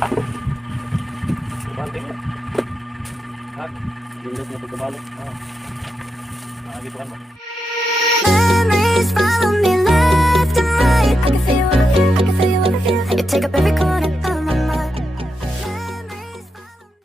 Banting mo. Ha? Lindot mo pagkabalik. Nakagito ka ba? Memories follow me left and right. I can feel you over here, I can feel you over here. You take up every corner of my mind. Memories follow me.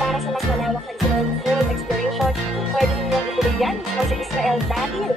Para sa mas malawak na food exploration, pwede ninyong ituloy yan sa Israel dahil